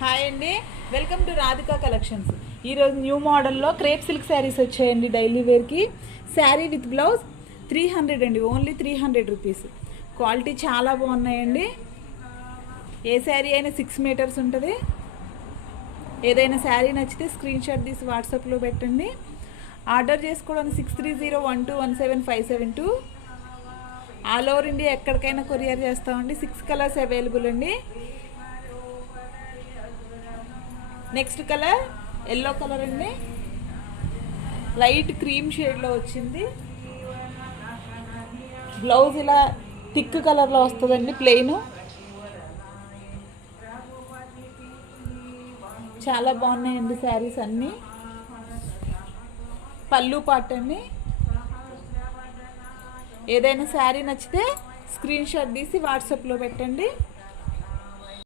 Hi అండి, welcome to Radhika collections. ఈరోజు new మోడల్లో క్రేప్ సిల్క్ శారీస్ వచ్చాయండి. డైలీ వేర్కి శారీ విత్ బ్లౌజ్ 300 అండి, ఓన్లీ 300 రూపీస్. క్వాలిటీ చాలా బాగున్నాయండి. ఏ శారీ అయినా 6 మీటర్స్ ఉంటుంది. ఏదైనా శారీ నచ్చితే స్క్రీన్ షాట్ తీసి వాట్సాప్లో పెట్టండి. ఆర్డర్ చేసుకోవడానికి 6301217572. ఆల్ ఓవర్ ఇండియా ఎక్కడికైనా కొరియర్ చేస్తామండి. 6 కలర్స్ అవైలబుల్ అండి. నెక్స్ట్ కలర్ ఎల్లో కలర్ అండి, లైట్ క్రీమ్ షేడ్లో వచ్చింది. బ్లౌజ్ ఇలా థిక్ కలర్లో వస్తుందండి, ప్లెయిన్. చాలా బాగున్నాయండి శారీస్ అన్నీ. పళ్ళు పార్ట్ అండి. ఏదైనా శారీ నచ్చితే స్క్రీన్ షాట్ తీసి వాట్సాప్లో పెట్టండి.